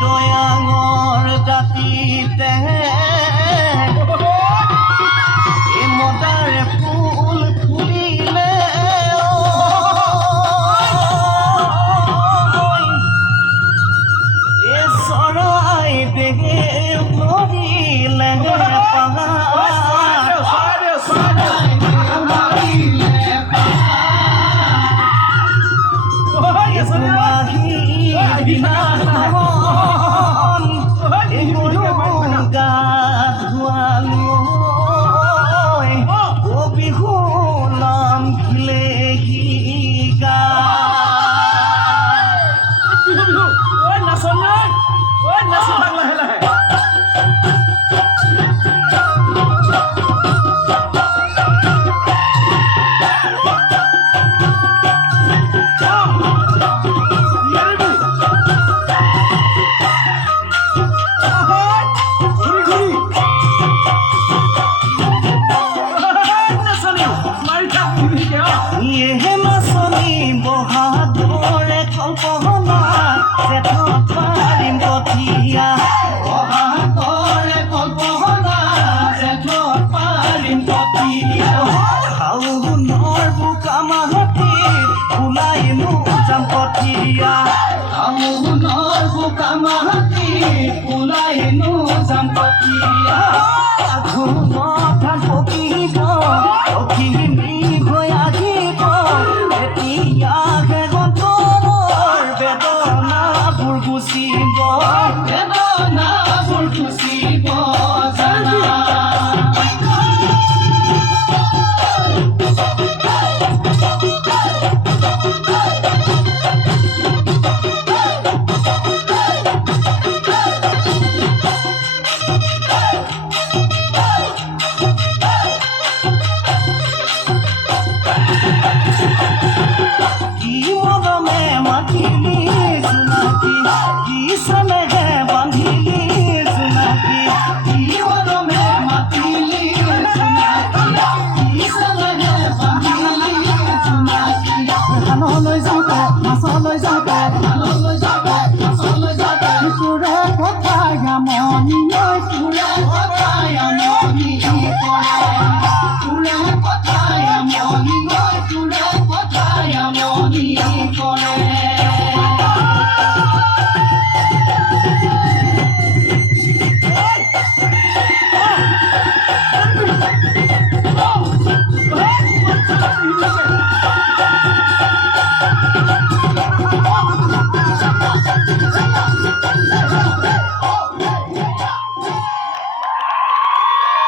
দয়াঙৰ জাতিতে মদাৰে ফুল ফুলিলে চৰাই বেগে মৰিলে বহাদুৰে কল্পনা পাৰিম কঠিয়া বহাদুৰে কল্পনা পাৰিম কঠিয়া শাওনৰ বোকা মাটিত ওলাইনো যাম কঠিয়া শাওনৰ বোকা মাটিত ওলাইনো যাম কঠিয়া আঘোণত ধান পকিব পকিনি হৈ আহিব বেদনাবোৰ গুচিব জানা